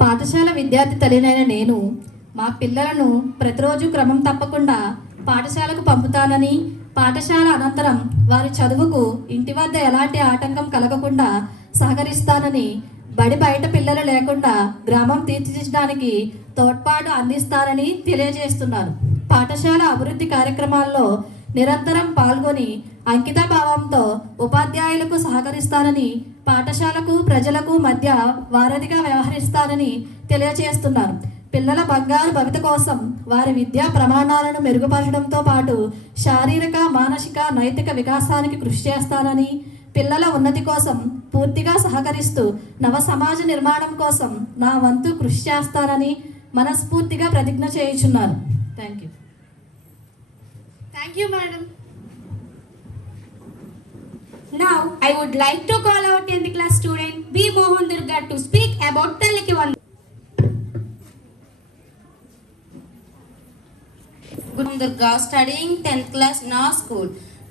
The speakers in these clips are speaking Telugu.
పాఠశాల విద్యార్థి తల్లినైన నేను మా పిల్లలను ప్రతిరోజు క్రమం తప్పకుండా పాఠశాలకు పంపుతానని, పాఠశాల అనంతరం వారి చదువుకు ఇంటి వద్ద ఎలాంటి ఆటంకం కలగకుండా సహకరిస్తానని, బడి బయట పిల్లలు లేకుండా గ్రామం తీర్చిదిద్దడానికి తోడ్పాటు అందిస్తానని తెలియజేస్తున్నాను. పాఠశాల అభివృద్ధి కార్యక్రమాల్లో నిరంతరం పాల్గొని అంకితభావంతో ఉపాధ్యాయులకు సహకరిస్తానని, పాఠశాలకు ప్రజలకు మధ్య వారధిగా వ్యవహరిస్తానని తెలియజేస్తున్నాను. పిల్లల బంగారు భవిత కోసం వారి విద్యా ప్రమాణాలను మెరుగుపరచడంతో పాటు శారీరక, మానసిక, నైతిక వికాసానికి కృషి చేస్తానని, పిల్లల ఉన్నతి కోసం పూర్తిగా సహకరిస్తూ నవ సమాజ నిర్మాణం కోసం నా వంతు కృషి చేస్తానని మనస్ఫూర్తిగా ప్రతిజ్ఞ చేయుచున్నాను. Thank you. Thank you, madam. Now, I would like to call out 10th class student B. Mohan Durga to speak about Talliki Vandana. Mohan Durga, studying 10th class in our school.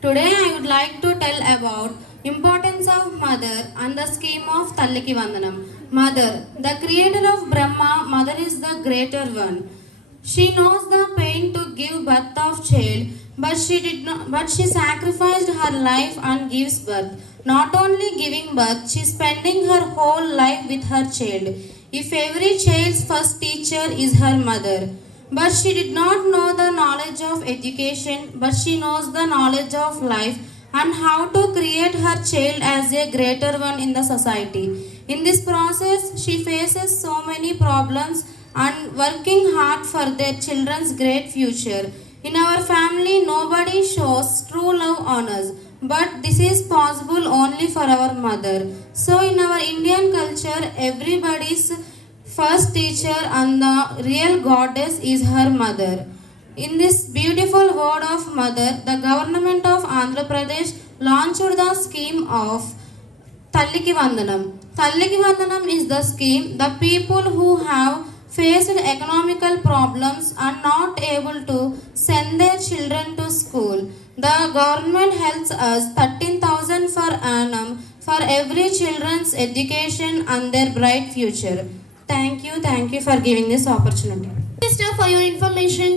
Today, I would like to tell about importance of mother and the scheme of Talliki Vandanam. Mother, the creator of Brahma, mother is the greater one. She knows the pain to give birth of child, but she sacrificed her life and gives birth. Not only giving birth, she is spending her whole life with her child. If every child's first teacher is her mother, but she did not know the knowledge of education, but she knows the knowledge of life and how to create her child as a greater one in the society. In this process, she faces so many problems and working hard for their children's great future. In our family, nobody shows true love on us, but this is possible only for our mother. So in our Indian culture, everybody's first teacher and the real goddess is her mother. In this beautiful word of mother, the government of Andhra Pradesh launched the scheme of Talliki Vandanam. Talliki Vandanam is the scheme the people who have faced economical problems and not able to send their children to school. The government helps us 13,000 per annum for every children's education and their bright future. Thank you for giving this opportunity. Minister, for your information.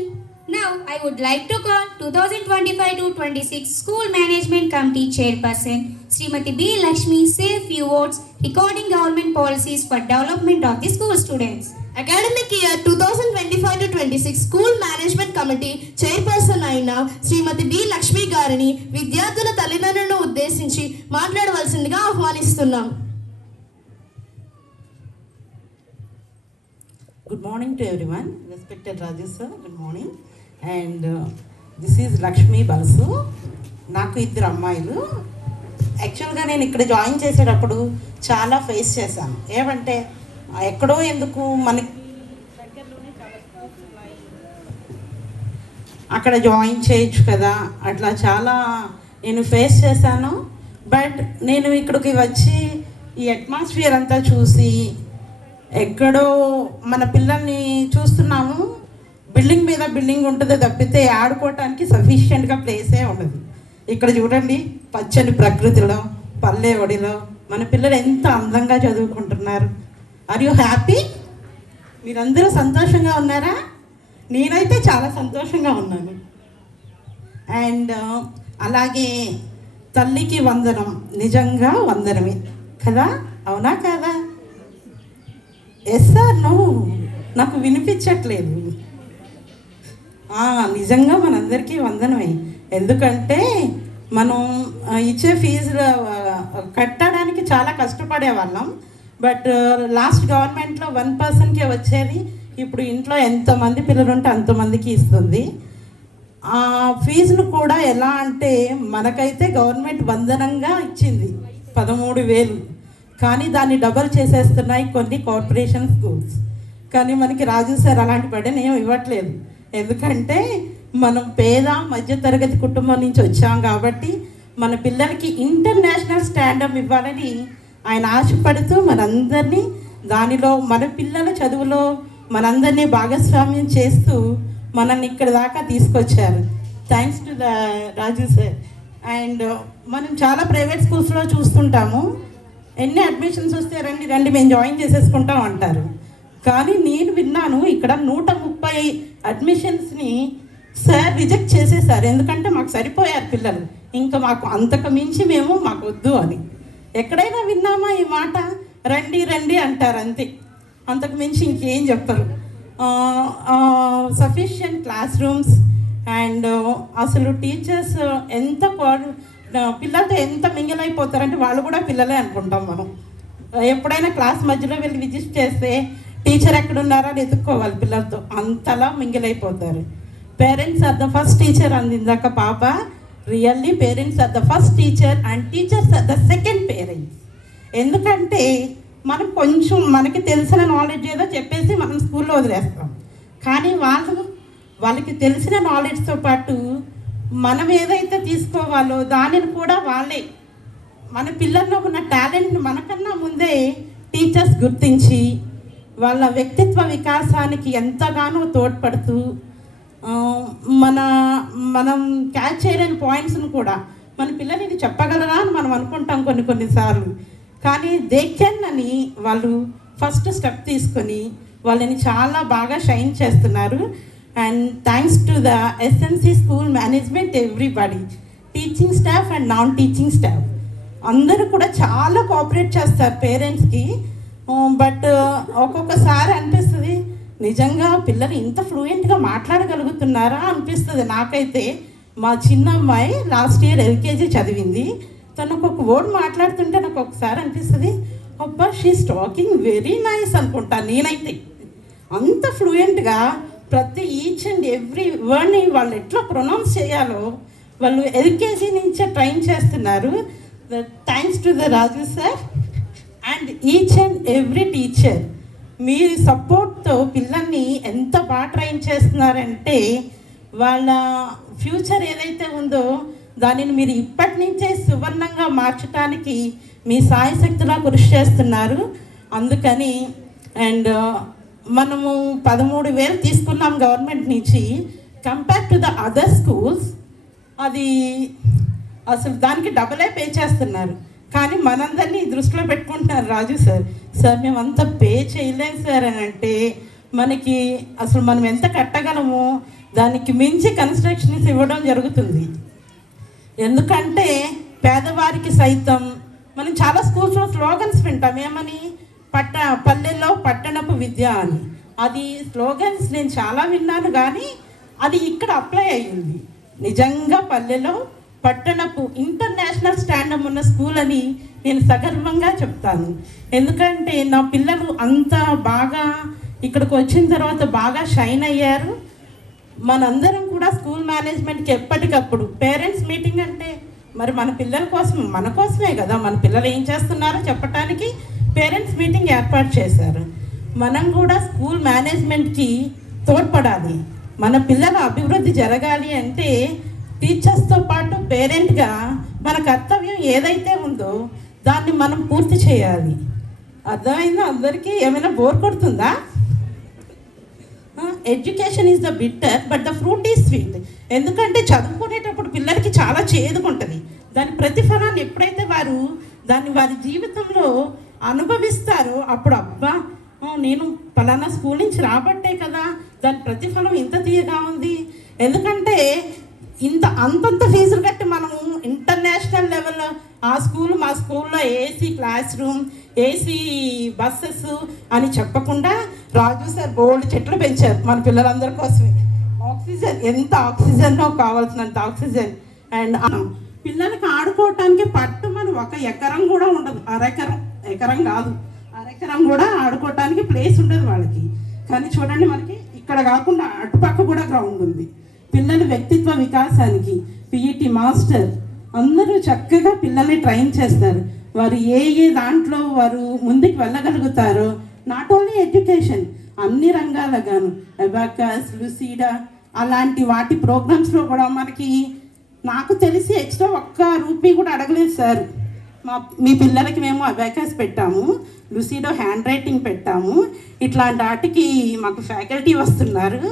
Now, I would like to call 2025-26 School Management Committee Chairperson Srimati B. Lakshmi say a few words regarding government policies for development of the school students. Academic year 2025-26 school management committee chairperson అయిన శ్రీమతి బి లక్ష్మి గారిని విద్యార్థుల తల్లిదండ్రులను ఉద్దేశించి మాట్లాడవలసిందిగా ఆహ్వానిస్తున్నాం. Good morning to everyone. Respected Raju sir, good morning. And this is Lakshmi Balsu. నాకు ఇద్దరు అమ్మాయిలు. యాక్చువల్గా నేను ఇక్కడ జాయిన్ చేసేటప్పుడు చాలా ఫేస్ చేశాను. ఏమంటే ఎక్కడో ఎందుకు మనకి దగ్గరలోనే చాలా స్కూల్స్ ఉన్నాయి, అక్కడ జాయిన్ చేయొచ్చు కదా, అట్లా చాలా నేను ఫేస్ చేశాను. బట్ నేను ఇక్కడికి వచ్చి ఈ అట్మాస్ఫియర్ అంతా చూసి ఎక్కడో మన పిల్లల్ని చూస్తున్నాము, బిల్డింగ్ మీద బిల్డింగ్ ఉంటుంది తప్పితే ఆడుకోవటానికి సఫిషియెంట్గా ప్లేసే ఉండదు. ఇక్కడ చూడండి, పచ్చని ప్రకృతిలో పల్లె ఒడిలో మన పిల్లలు ఎంత అందంగా చదువుకుంటున్నారు. Are you happy? మీరందరూ సంతోషంగా ఉన్నారా? నేనైతే చాలా సంతోషంగా ఉన్నాను. అండ్ అలాగే తల్లికి వందనం, నిజంగా వందనమే కదా, అవునా కదా? ఎస్ సార్, నో, నాకు వినిపించట్లేదు. నిజంగా మనందరికీ వందనమే. ఎందుకంటే మనం ఇచ్చే ఫీజులు కట్టడానికి చాలా కష్టపడే వాళ్ళం. బట్ లాస్ట్ గవర్నమెంట్లో 1%కే వచ్చేది. ఇప్పుడు ఇంట్లో ఎంతమంది పిల్లలు ఉంటే అంతమందికి ఇస్తుంది. ఆ ఫీజును కూడా ఎలా అంటే మనకైతే గవర్నమెంట్ వందనంగా ఇచ్చింది 13,000, కానీ దాన్ని డబల్ చేసేస్తున్నాయి కొన్ని కార్పొరేషన్ స్కూల్స్. కానీ మనకి రాజు సార్ అలాంటి బడ్డని ఏం ఇవ్వట్లేదు. ఎందుకంటే మనం పేద మధ్యతరగతి కుటుంబం నుంచి వచ్చాం కాబట్టి మన పిల్లలకి ఇంటర్నేషనల్ స్టాండర్డ్ ఇవ్వాలని ఆయన ఆశపడుతూ మనందరినీ దానిలో మన పిల్లల చదువులో మనందరినీ భాగస్వామ్యం చేస్తూ మనల్ని ఇక్కడ దాకా తీసుకొచ్చారు. Thanks to the Raju sir. And మనం చాలా ప్రైవేట్ స్కూల్స్లో చూస్తుంటాము, ఎన్ని అడ్మిషన్స్ వస్తే రండి రండి మేము జాయిన్ చేసేసుకుంటాం అంటారు. కానీ నేను విన్నాను ఇక్కడ 130 అడ్మిషన్స్ని సార్ రిజెక్ట్ చేసేసారు. ఎందుకంటే మాకు సరిపోయారు పిల్లలు, ఇంకా మాకు అంతకు మించి మాకు వద్దు అని. ఎక్కడైనా విన్నామా ఈ మాట? రండి రండి అంటారు అంతే, అంతకు మించి ఇంకేం చెప్పరు. సఫిషియంట్ క్లాస్ రూమ్స్ అండ్ అసలు టీచర్స్ ఎంత పిల్లలతో ఎంత మింగిల్ అయిపోతారంటే వాళ్ళు కూడా పిల్లలే అనుకుంటాం మనం. ఎప్పుడైనా క్లాస్ మధ్యలో వెళ్ళి విజిట్ చేస్తే టీచర్ ఎక్కడున్నారో అని ఎత్తుక్కోవాలి పిల్లలతో, అంతలా మింగిల్ అయిపోతారు. Parents are the first teacher అందిందాక పాప. Really parents are the first teacher and teachers are the second parents. ఎందుకంటే మనం కొంచెం మనకి తెలిసిన నాలెడ్జ్ ఏదో చెప్పేసి మనం స్కూల్లో వదిలేస్తాం, కానీ వాళ్ళకి తెలిసిన నాలెడ్జ్తో పాటు మనం ఏదైతే తీసుకోవాలో దానిని కూడా వాళ్ళే, మన పిల్లల్లో ఉన్న టాలెంట్ని మనకన్నా ముందే టీచర్స్ గుర్తించి వాళ్ళ వ్యక్తిత్వ వికాసానికి ఎంతగానో తోడ్పడుతూ మనం క్యాచ్ చేయలేని పాయింట్స్ను కూడా మన పిల్లలు ఇది చెప్పగలరా అని మనం అనుకుంటాం కొన్నిసార్లు, కానీ దే కెన్ అని వాళ్ళు ఫస్ట్ స్టెప్ తీసుకొని వాళ్ళని చాలా బాగా షైన్ చేస్తున్నారు. And thanks to the SMC school management, everybody, teaching staff and non teaching staff అందరూ కూడా చాలా కోఆపరేట్ చేస్తారు పేరెంట్స్కి. బట్ ఒక్కొక్కసారి అనిపిస్తుంది నిజంగా పిల్లలు ఇంత ఫ్లూయెంట్గా మాట్లాడగలుగుతున్నారా అనిపిస్తుంది నాకైతే. మా చిన్న అమ్మాయి లాస్ట్ ఇయర్ ఎల్కేజీ చదివింది, తను ఒక్కొక్క వర్డ్ మాట్లాడుతుంటే నాకు ఒకసారి అనిపిస్తుంది అబ్బా షీఈస్ టాకింగ్ వెరీ నైస్ అనుకుంటాను నేనైతే. అంత ఫ్లూయెంట్గా ప్రతి ఈచ్ అండ్ ఎవ్రీ వర్డ్ని వాళ్ళు ఎట్లా ప్రొనౌన్స్ చేయాలో వాళ్ళు ఎల్కేజీ నుంచే ట్రైన్ చేస్తున్నారు. Thanks to the Raju sir and each and every teacher. మీ సపోర్ట్తో పిల్లల్ని ఎంత బాగా ట్రైన్ చేస్తున్నారంటే వాళ్ళ ఫ్యూచర్ ఏదైతే ఉందో దానిని మీరు ఇప్పటి నుంచే సువర్ణంగా మార్చడానికి మీ సాయశక్తిలా కృషి చేస్తున్నారు. అందుకని అండ్ మనము 13,000 తీసుకున్నాం గవర్నమెంట్ నుంచి. Compare to the other schools అది అసలు దానికి డబలే పే చేస్తున్నారు. కానీ మనందరినీ దృష్టిలో పెట్టుకుంటున్నారు రాజు సార్. సార్ మేమంతా పే చేయలేము సార్ అని అంటే మనకి అసలు మనం ఎంత కట్టగలమో దానికి మించి కన్స్ట్రక్షన్స్ ఇవ్వడం జరుగుతుంది. ఎందుకంటే పేదవారికి సైతం మనం చాలా స్కూల్స్లో స్లోగన్స్ వింటాం, ఏమని పల్లెల్లో పట్టణపు విద్య అని. అది స్లోగన్స్ నేను చాలా విన్నాను, కానీ అది ఇక్కడ అప్లై అయ్యింది. నిజంగా పల్లెలో పట్టణపు ఇంటర్నేషనల్ స్టాండర్డ్ ఉన్న స్కూల్ అని నేను సగర్వంగా చెప్తాను. ఎందుకంటే నా పిల్లలు అంత బాగా ఇక్కడికి వచ్చిన తర్వాత బాగా షైన్ అయ్యారు. మనందరం కూడా స్కూల్ మేనేజ్మెంట్కి ఎప్పటికప్పుడు పేరెంట్స్ మీటింగ్ అంటే మరి మన పిల్లల కోసం మన కోసమే కదా, మన పిల్లలు ఏం చేస్తున్నారో చెప్పడానికి పేరెంట్స్ మీటింగ్ ఏర్పాటు చేశారు. మనం కూడా స్కూల్ మేనేజ్మెంట్కి తోడ్పడాలి. మన పిల్లల అభివృద్ధి జరగాలి అంటే టీచర్స్తో పాటు పేరెంట్గా మన కర్తవ్యం ఏదైతే ఉందో దాన్ని మనం పూర్తి చేయాలి. అర్థమైందా అందరికీ? ఏమైనా బోర్ కొడుతుందా? Education is the bitter but the fruit is sweet. ఎందుకంటే చదువుకునేటప్పుడు పిల్లలకి చాలా చేదుకుంటుంది. దాని ప్రతిఫలాన్ని ఎప్పుడైతే వారు దాన్ని వారి జీవితంలో అనుభవిస్తారో అప్పుడు అబ్బా నేను పలానా స్కూల్ నుంచి రాబట్టే కదా దాని ప్రతిఫలం ఇంత తీయగా ఉంది. ఎందుకంటే అంతంత ఫీజులు కట్టి మనము ఇంటర్నేషనల్ లెవెల్లో ఆ స్కూల్ మా స్కూల్లో AC class room, AC buses అని చెప్పకుండా రాజు సార్ బోల్డ్ చెట్లు పెంచారు మన పిల్లలందరి కోసమే. ఆక్సిజన్, ఎంత ఆక్సిజన్ కావాల్సినంత ఆక్సిజన్. అండ్ పిల్లలకి ఆడుకోవటానికి పట్టుమని 1 ఎకరం కూడా ఉండదు. ఎకరం కాదు, అరెకరం కూడా ఆడుకోవటానికి ప్లేస్ ఉండదు వాళ్ళకి. కానీ చూడండి మనకి ఇక్కడ కాకుండా అటుపక్క కూడా గ్రౌండ్ ఉంది. పిల్లల వ్యక్తిత్వ వికాసానికి పిఈటి మాస్టర్ అందరూ చక్కగా పిల్లల్ని ట్రైన్ చేస్తారు. వారు ఏ దాంట్లో వారు ముందుకు వెళ్ళగలుగుతారో, నాట్ ఓన్లీ ఎడ్యుకేషన్ అన్ని రంగాలగాను అబాకస్, లుసీడా అలాంటి వాటి ప్రోగ్రామ్స్లో కూడా మనకి నాకు తెలిసి ఎక్స్ట్రా 1 రూపీ కూడా అడగలేదు సార్. మీ పిల్లలకి మేము అబాకస్ పెట్టాము, లుసీడో హ్యాండ్ రైటింగ్ పెట్టాము. ఇట్లాంటి వాటికి మాకు ఫ్యాకల్టీ వస్తున్నారు,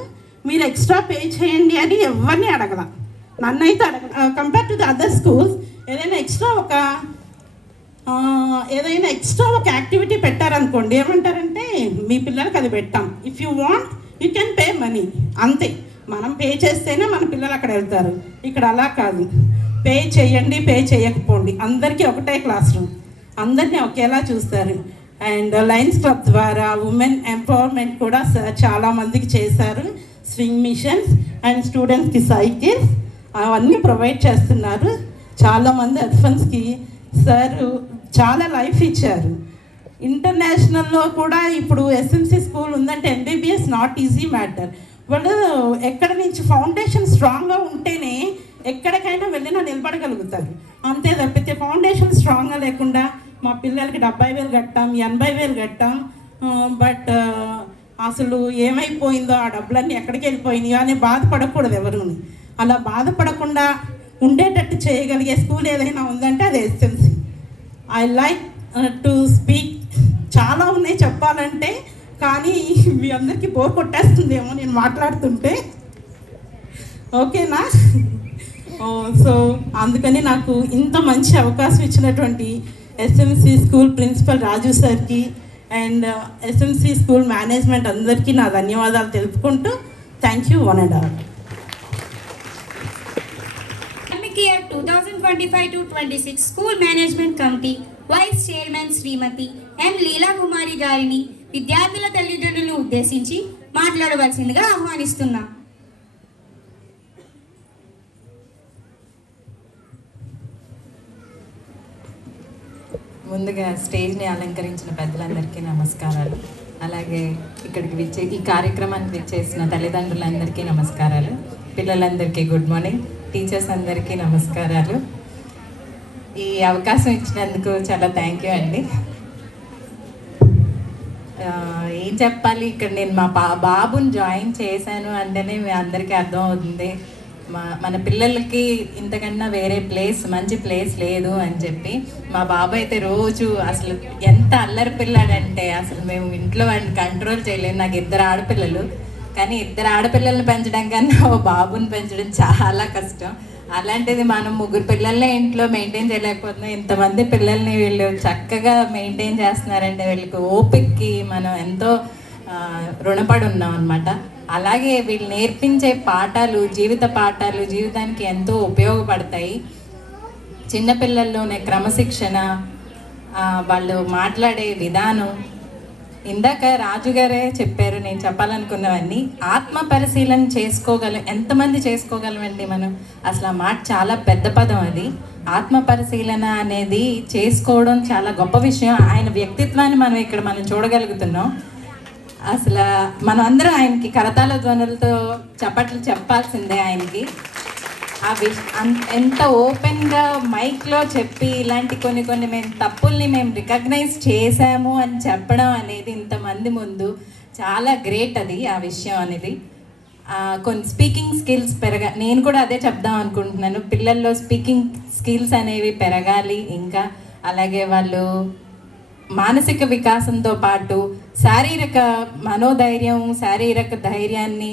మీరు ఎక్స్ట్రా పే చేయండి అని ఎవరిని అడగల. నన్నైతే compare to the other schools ఏదైనా ఎక్స్ట్రా ఒక ఏదైనా ఎక్స్ట్రా ఒక యాక్టివిటీ పెట్టారనుకోండి, ఏమంటారంటే మీ పిల్లలకి అది పెట్టాం, if you want you can pay money, అంతే. మనం పే చేస్తేనే మన పిల్లలు అక్కడ వెళ్తారు. ఇక్కడ అలా కాదు, పే చేయండి, పే చేయకపోండి, అందరికీ ఒకటే క్లాస్ రూమ్, అందరినీ ఒకేలా చూస్తారు. అండ్ లయన్స్ క్లబ్ ద్వారా ఉమెన్ ఎంపవర్మెంట్ కూడా చాలామందికి చేశారు. స్వింగ్ మిషన్స్ అండ్ స్టూడెంట్స్కి సైకిల్స్ అవన్నీ ప్రొవైడ్ చేస్తున్నారు. చాలామంది అర్ఫన్స్కి సార్ చాలా లైఫ్ ఇచ్చారు. ఇంటర్నేషనల్లో కూడా ఇప్పుడు ఎస్ఎంసి స్కూల్ ఉందంటే ఎంబీబీఎస్ నాట్ ఈజీ మ్యాటర్. వాళ్ళు ఎక్కడి నుంచి ఫౌండేషన్ స్ట్రాంగ్గా ఉంటేనే ఎక్కడికైనా వెళ్ళినా నిలబడగలుగుతారు. అంతే తప్పితే ఫౌండేషన్ స్ట్రాంగ్గా లేకుండా మా పిల్లలకి 70,000 కట్టాం, 80,000 కట్టాం, బట్ అసలు ఏమైపోయిందో, ఆ డబ్బులన్నీ ఎక్కడికి వెళ్ళిపోయినాయో అని బాధపడకూడదు ఎవరుని. అలా బాధపడకుండా ఉండేటట్టు చేయగలిగే స్కూల్ ఏదైనా ఉందంటే అది SMC. I like to speak, చాలా ఉన్నాయి చెప్పాలంటే, కానీ మీ అందరికీ బోర్ కొట్టేస్తుందేమో నేను మాట్లాడుతుంటే, ఓకేనా? సో అందుకని నాకు ఇంత మంచి అవకాశం ఇచ్చినటువంటి ఎస్ఎంసి స్కూల్ ప్రిన్సిపల్ రాజు సార్కి అండ్ ఎస్ఎంసి స్కూల్ మేనేజ్మెంట్ అందరికీ నా ధన్యవాదాలు తెలుపుకుంటూ thank you one and all. Academic year 2025-26 School Management Committee Vice Chairman శ్రీమతి ఎం లీలా కుమారి గారిని విద్యార్థుల తల్లిదండ్రులను ఉద్దేశించి మాట్లాడవలసిందిగా ఆహ్వానిస్తున్నాం. ముందుగా స్టేజ్ని అలంకరించిన పెద్దలందరికీ నమస్కారాలు. అలాగే ఇక్కడికి ఈ కార్యక్రమానికి విచ్చేసిన తల్లిదండ్రులందరికీ నమస్కారాలు. పిల్లలందరికీ గుడ్ మార్నింగ్. టీచర్స్ అందరికీ నమస్కారాలు. ఈ అవకాశం ఇచ్చినందుకు చాలా థ్యాంక్ యూ అండి. ఏం చెప్పాలి, ఇక్కడ నేను మా బాబుని జాయిన్ చేశాను అంటేనే మీ అందరికీ అర్థం అవుతుంది మన పిల్లలకి ఇంతకన్నా వేరే మంచి ప్లేస్ లేదు అని చెప్పి. మా బాబు అయితే రోజు అసలు ఎంత అల్లరి పిల్లాడంటే అసలు మేము ఇంట్లో వాడిని కంట్రోల్ చేయలేము. నాకు 2 ఆడపిల్లలు, కానీ 2 ఆడపిల్లల్ని పెంచడం కన్నా ఓ బాబుని పెంచడం చాలా కష్టం. అలాంటిది మనం 3 పిల్లల్ని ఇంట్లో మెయింటైన్ చేయలేకపోతున్నాం. ఇంతమంది పిల్లల్ని వీళ్ళు చక్కగా మెయింటైన్ చేస్తున్నారంటే వీళ్ళకి ఓపికకి మనం ఎంతో రుణపడి ఉన్నాం అనమాట. అలాగే వీళ్ళు నేర్పించే పాఠాలు జీవిత పాఠాలు జీవితానికి ఎంతో ఉపయోగపడతాయి. చిన్నపిల్లల్లోనే క్రమశిక్షణ, వాళ్ళు మాట్లాడే విధానం, ఇందాక రాజుగారే చెప్పారు, నేను చెప్పాలనుకున్నవన్నీ. ఆత్మ పరిశీలన ఎంతమంది చేసుకోగలమండి మనం? అసలు ఆ మాట చాలా పెద్ద పదం. అది ఆత్మ పరిశీలన అనేది చేసుకోవడం చాలా గొప్ప విషయం. ఆయన వ్యక్తిత్వాన్ని మనం చూడగలుగుతున్నాం. అసలు మనం అందరం ఆయనకి కరతాళ ధ్వనులతో చప్పట్లు చెప్పాల్సిందే. ఆయనకి ఎంత ఓపెన్గా మైక్లో చెప్పి ఇలాంటి కొన్ని మేము తప్పుల్ని మేము రికగ్నైజ్ చేశాము అని చెప్పడం అనేది ఇంతమంది ముందు చాలా గ్రేట్. అది ఆ విషయం అనేది కొన్ని స్పీకింగ్ స్కిల్స్ నేను కూడా అదే చెప్దాం అనుకుంటున్నాను. పిల్లల్లో స్పీకింగ్ స్కిల్స్ అనేవి పెరగాలి. ఇంకా అలాగే వాళ్ళు మానసిక వికాసంతో పాటు శారీరక మనోధైర్యం, శారీరక ధైర్యాన్ని,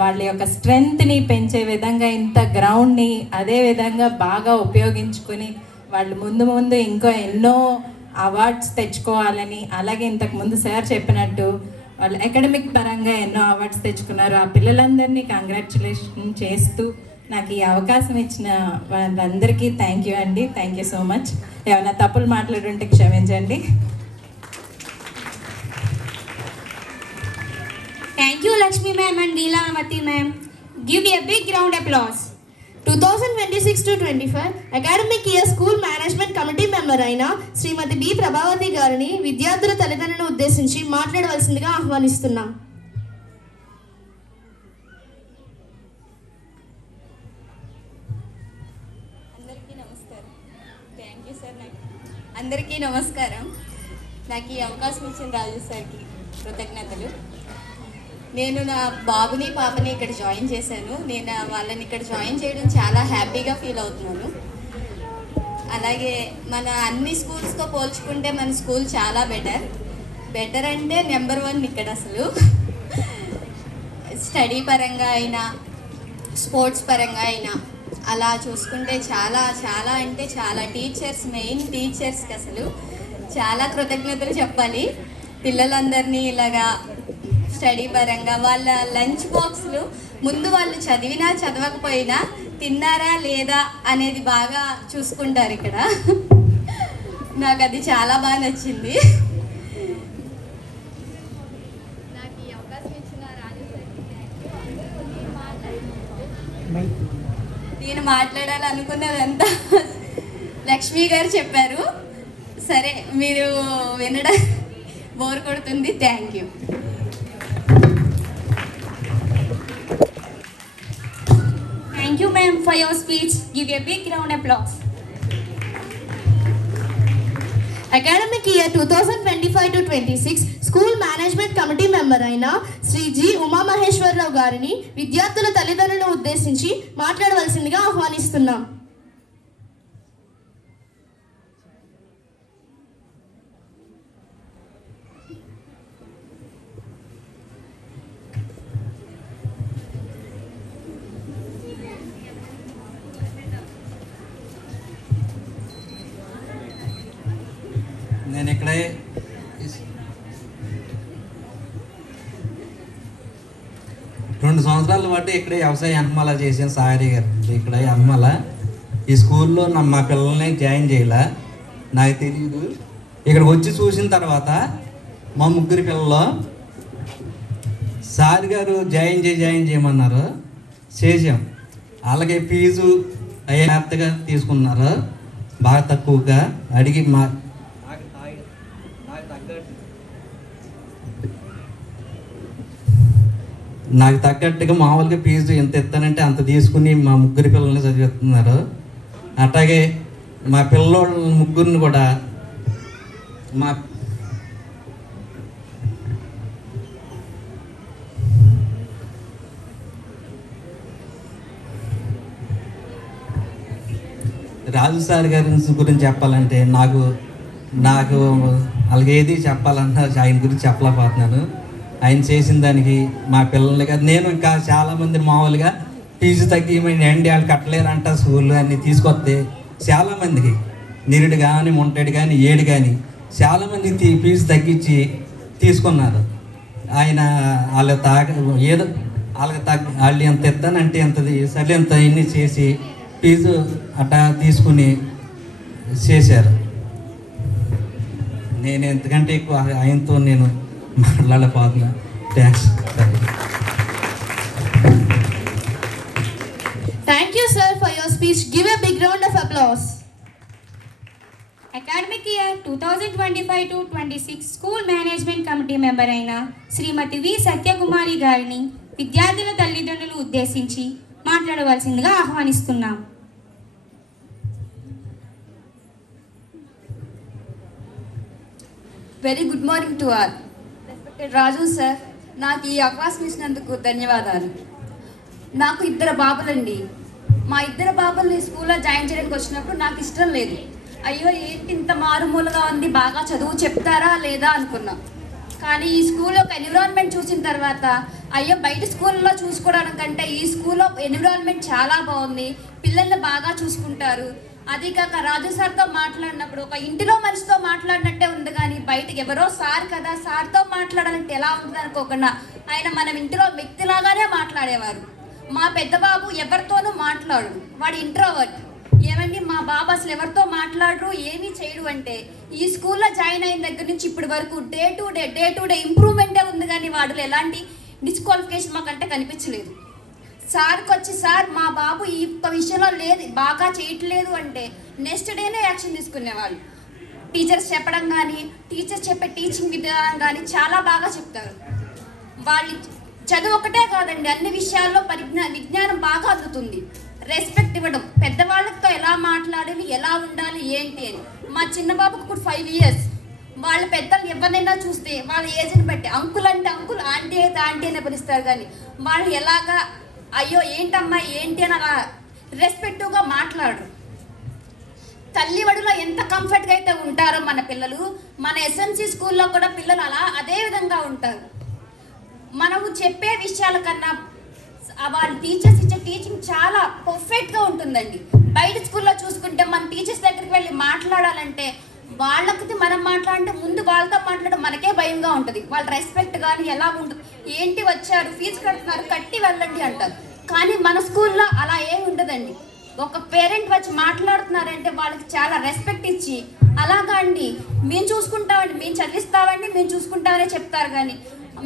వాళ్ళ యొక్క స్ట్రెంగ్త్ని పెంచే విధంగా ఇంత గ్రౌండ్ని అదే విధంగా బాగా ఉపయోగించుకొని వాళ్ళు ముందు ఇంకా ఎన్నో అవార్డ్స్ తెచ్చుకోవాలని, అలాగే ఇంతకుముందు సార్ చెప్పినట్టు వాళ్ళు అకాడమిక్ పరంగా ఎన్నో అవార్డ్స్ తెచ్చుకున్నారు. ఆ పిల్లలందరినీ కంగ్రాచులేషన్ చేస్తూ నాకు ఈ అవకాశం ఇచ్చిన వాళ్ళందరికీ థ్యాంక్ యూ అండి. Thank you so much. ఏమైనా తప్పులు మాట్లాడుంటే క్షమించండి. Thank you Lakshmi ma'am and Leelamati ma'am. Give me a big round applause. 2026-25 academic year school management committee member అయిన శ్రీమతి బి ప్రభావతి గారిని విద్యార్థుల తల్లిదండ్రులను ఉద్దేశించి మాట్లాడవలసిందిగా ఆహ్వానిస్తున్నాం. అందరికీ నమస్కారం. నాకు ఈ అవకాశం ఇచ్చిన రాజు సార్కి కృతజ్ఞతలు. నేను నా బాబుని పాపని ఇక్కడ జాయిన్ చేశాను. నేను వాళ్ళని ఇక్కడ జాయిన్ చేయడం చాలా హ్యాపీగా ఫీల్ అవుతున్నాను. అలాగే మన అన్ని స్కూల్స్తో పోల్చుకుంటే మన స్కూల్ చాలా బెటర్ అంటే నెంబర్ 1 ఇక్కడ. అసలు స్టడీ పరంగా అయినా స్పోర్ట్స్ పరంగా అయినా అలా చూసుకుంటే చాలా చాలా అంటే చాలా టీచర్స్, మెయిన్ టీచర్స్కి అసలు చాలా కృతజ్ఞతలు చెప్పాలి. పిల్లలందరినీ ఇలాగా స్టడీ పరంగా వాళ్ళ లంచ్ బాక్స్లు ముందు వాళ్ళు చదివినా చదవకపోయినా తిన్నారా లేదా అనేది బాగా చూసుకుంటారు ఇక్కడ. నాకు అది చాలా బాగా నచ్చింది. నాకు ఈ అవకాశం ఇచ్చిన రాజు సార్కి నేను మాట్లాడాలనుకున్నదంతా లక్ష్మి గారు చెప్పారు. సరే, మీరు వినడం బోర్ కొడుతుంది. Thank you. Thank you, ma'am, for your speech. Give a big round of applause. Academic year 2025-26 school management committee member అయిన శ్రీ జి ఉమామహేశ్వరరావు గారిని విద్యార్థుల తల్లిదండ్రులను ఉద్దేశించి మాట్లాడవలసిందిగా ఆహ్వానిస్తున్నాం. నేను ఇక్కడే 2 సంవత్సరాల పాటు ఇక్కడే వ్యవసాయ అనమాల చేశాను. సాగరి గారు ఇక్కడ అనమాల ఈ స్కూల్లో మా పిల్లల్ని జాయిన్ చేయలే, నాకు తెలియదు. ఇక్కడికి వచ్చి చూసిన తర్వాత మా ముగ్గురు పిల్లలు సార్ గారు జాయిన్ చేయమన్నారు, చేసాం. అలాగే ఫీజు అయ్యేంతగా తీసుకున్నారు, బాగా తక్కువగా అడిగి నాకు తగ్గట్టుగా మామూలుగా ఫీజు ఎంత ఇస్తానంటే అంత తీసుకుని మా ముగ్గురు పిల్లల్ని చదివిస్తున్నారు. అట్లాగే మా పిల్లోళ్ళ ముగ్గురిని కూడా మా రాజు సార్ గారి గురించి చెప్పాలంటే నాకు అలాగేది చెప్పాలన్నా ఆయన గురించి చెప్పలేకపోతున్నాను. ఆయన చేసిన దానికి మా పిల్లల్ని కాదు, నేను ఇంకా చాలామంది మామూలుగా ఫీజు తగ్గిమని వాళ్ళు కట్టలేరంట స్కూళ్ళు అన్నీ తీసుకొస్తే చాలామందికి నిరుడు కానీ ముంటడు కానీ ఏడు కానీ చాలామందికి ఫీజు తగ్గించి తీసుకున్నారు. ఆయన ఏదో వాళ్ళు ఎంత ఇస్తానంటే ఎంతది సరే ఎంత ఇన్ని చేసి ఫీజు అట్టా తీసుకుని చేశారు. నేను ఎంతకంటే ఎక్కువ ఆయనతో నేను మాట్లాడలేకపోతున్నా. Thanks. Thank you, sir, for your speech. Give a big round of applause. Academic year 2025-26 school management committee member అయిన శ్రీమతి వి సత్యకుమారి గారిని విద్యార్థుల తల్లిదండ్రులు ఉద్దేశించి మాట్లాడవలసిందిగా ఆహ్వానిస్తున్నాం. Very good morning to all. Respected Raju sir, నాకు ఈ అవకాశం ఇచ్చినందుకు ధన్యవాదాలు. నాకు 2 బాబులండి. మా 2 బాబుల్ని స్కూల్లో జాయిన్ చేయడానికి వచ్చినప్పుడు నాకు ఇష్టం లేదు. అయ్యో ఏంటి ఇంత మారుమూలగా ఉంది, బాగా చదువు చెప్తారా లేదా అనుకున్నా. కానీ ఈ స్కూల్లో ఒక ఎన్విరాన్మెంట్ చూసిన తర్వాత అయ్యో బయట స్కూల్లో చూసుకోవడానికంటే ఈ స్కూల్లో ఎన్విరాన్మెంట్ చాలా బాగుంది, పిల్లల్ని బాగా చూసుకుంటారు. అది కాక రాజు సార్తో మాట్లాడినప్పుడు ఒక ఇంటిలో మనిషితో మాట్లాడినట్టే ఉంది, కానీ బయటకు ఎవరో సార్ కదా, సార్తో మాట్లాడాలంటే ఎలా ఉంటుంది అనుకోకుండా ఆయన మనం ఇంటిలో వ్యక్తిలాగానే మాట్లాడేవారు. మా పెద్ద బాబు ఎవరితోనూ మాట్లాడు, వాడు ఇంట్రోవర్ట్. ఏమండి మా బాబు అసలు ఎవరితో మాట్లాడరు, ఏమీ చేయడు అంటే ఈ స్కూల్లో జాయిన్ అయిన దగ్గర నుంచి ఇప్పటి వరకు డే టు డే ఇంప్రూవ్మెంటే ఉంది, కానీ వాడిలో ఎలాంటి డిస్క్వాలిఫికేషన్ మాకంటే కనిపించలేదు. సార్కి వచ్చి సార్ మా బాబు ఈ విషయంలో లేదు, బాగా చేయట్లేదు అంటే నెక్స్ట్ డేనే యాక్షన్ తీసుకునేవాళ్ళు. టీచర్స్ చెప్పడం కానీ, టీచర్స్ చెప్పే టీచింగ్ విధానం కానీ చాలా బాగా చెప్తారు. వాళ్ళు చదువు ఒకటే కాదండి, అన్ని విషయాల్లో విజ్ఞానం బాగా అందుతుంది. రెస్పెక్ట్ ఇవ్వడం, పెద్దవాళ్ళతో ఎలా మాట్లాడాలి, ఎలా ఉండాలి ఏంటి అని. మా చిన్న బాబుకు ఇప్పుడు 5 years. వాళ్ళ పెద్దలు ఎవరినైనా చూస్తే వాళ్ళ ఏజ్ని బట్టి అంకుల్ అంటే అంకుల్, ఆంటీ అయితే ఆంటీ అనే పిలుస్తారు, కానీ వాళ్ళు ఎలాగా అయ్యో ఏంటమ్మా ఏంటి అని అలా రెస్పెక్టివ్గా మాట్లాడరు. తల్లి వడిలో ఎంత కంఫర్ట్గా అయితే ఉంటారో మన పిల్లలు, మన ఎస్ఎంసి స్కూల్లో కూడా పిల్లలు అదే విధంగా ఉంటారు. మనము చెప్పే విషయాల కన్నా వాళ్ళ టీచర్స్ ఇచ్చే టీచింగ్ చాలా పర్ఫెక్ట్గా ఉంటుందండి. బయట స్కూల్లో చూసుకుంటే మన టీచర్స్ దగ్గరికి వెళ్ళి మాట్లాడాలంటే వాళ్ళకి మనం మాట్లాడితే ముందు వాళ్ళతో మాట్లాడడం మనకే భయంగా ఉంటుంది. వాళ్ళ రెస్పెక్ట్ కానీ ఎలా ఉంటుంది, ఏంటి వచ్చారు ఫీజు కడుతున్నారు కట్టి వెళ్ళండి అంటారు. కానీ మన స్కూల్లో అలా ఏమి ఉండదండి. ఒక పేరెంట్ వచ్చి మాట్లాడుతున్నారంటే వాళ్ళకి చాలా రెస్పెక్ట్ ఇచ్చి అలాగా అండి మేము చూసుకుంటామండి, మేము చదివిస్తామండి, మేము చూసుకుంటామనే చెప్తారు. కానీ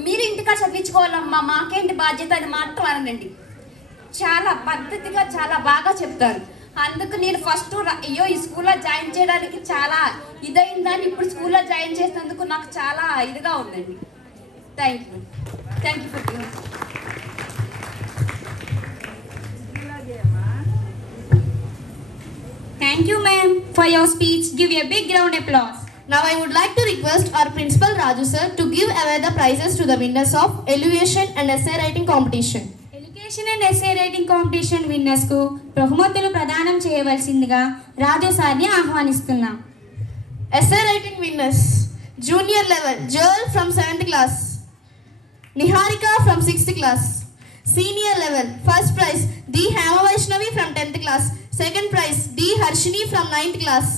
మీరు ఇంటికా చదివించుకోవాలమ్మా మాకేంటి బాధ్యత అని మాత్రం అననండి. చాలా పద్ధతిగా చాలా బాగా చెప్తారు. అందుకు నేను ఫస్ట్ అయ్యో ఈ స్కూల్లో జాయిన్ చేయడానికి చాలా ఇదైందని ఇప్పుడు స్కూల్లో జాయిన్ చేసినందుకు నాకు చాలా ఇదిగా ఉందండి. Thank you for Thank you, ma'am, for your speech. Give you a big round applause. Now I would like to request our principal Raju sir to give away the prizes to the winners of Elevation and Essay Writing Competition. Education and essay writing competition విన్నర్స్కు బహుమతులు ప్రదానం చేయవలసిందిగా రాజు సార్ని ఆహ్వానిస్తున్నాం. Essay Writing winners: Junior level Joel from 7th class, Niharika from 6th class. Senior level first prize D. Hema Vaishnavi from 10th class. Second prize D. Harshini from 9th class.